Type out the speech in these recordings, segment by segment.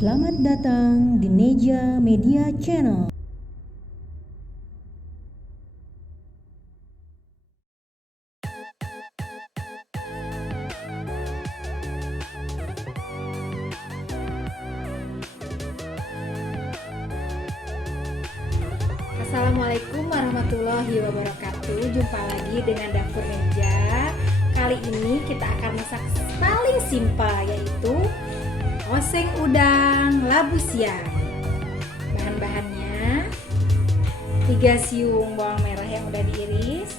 Selamat datang di Neja Media Channel. Assalamualaikum warahmatullahi wabarakatuh. Jumpa lagi dengan Dapur Neja. Kali ini kita akan masak paling simpel, yaitu oseng udang labu siam. Bahan-bahannya 3 siung bawang merah yang udah diiris,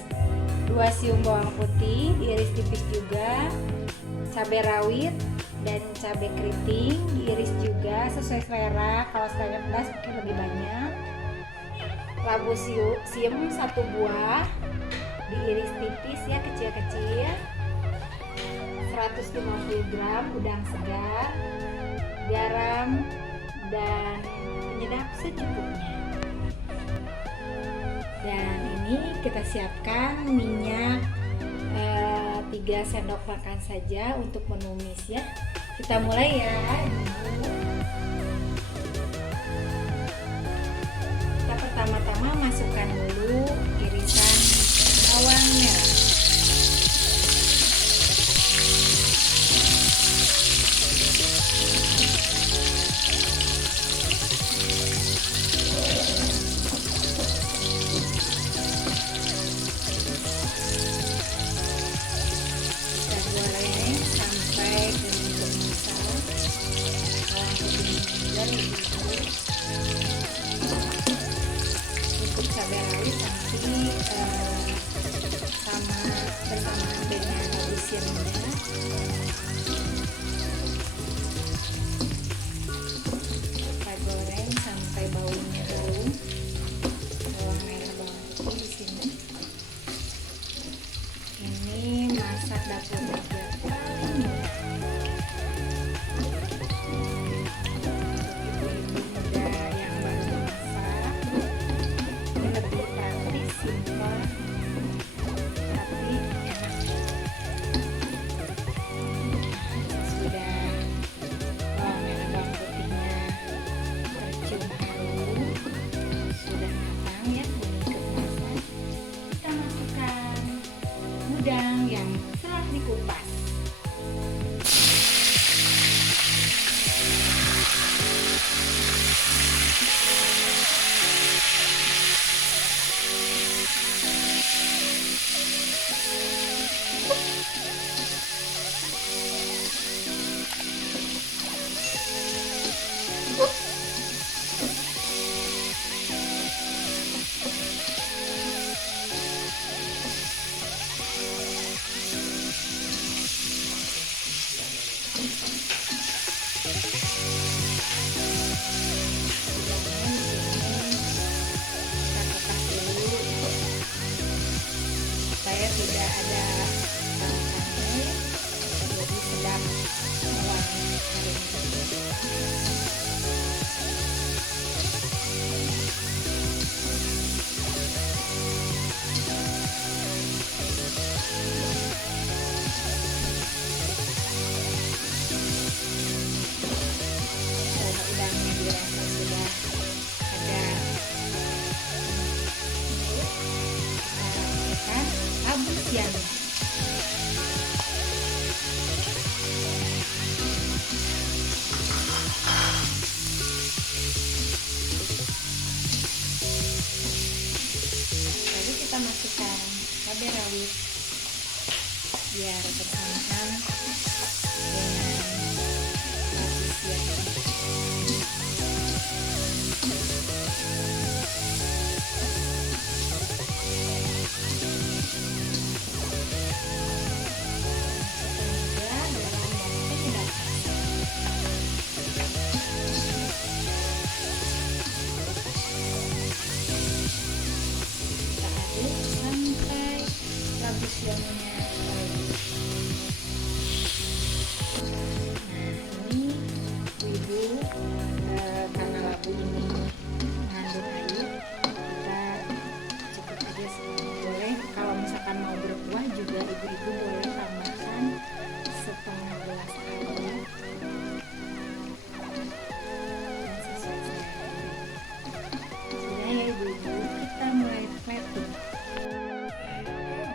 2 siung bawang putih diiris tipis juga, cabai rawit dan cabai keriting diiris juga sesuai selera. Kalau selera pedas mungkin lebih banyak. Labu siam 1 buah diiris tipis ya, kecil-kecil. 150 gram udang segar, garam dan penyedap secukupnya. Dan ini kita siapkan minyak 3 sendok makan saja untuk menumis ya. Kita mulai ya. Kita pertama-tama masukkan dulu irisan bawang merah. Kita goreng sampai bentuk masal. Untuk cabai rawit nanti sama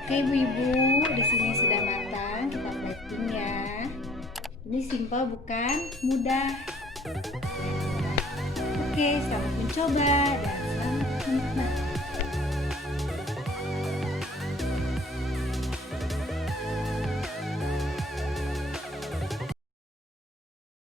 Oke ibu-ibu, di sini sudah matang, kita plating ya. Ini simpel bukan? Mudah. Oke, selamat mencoba dan selamat menikmati.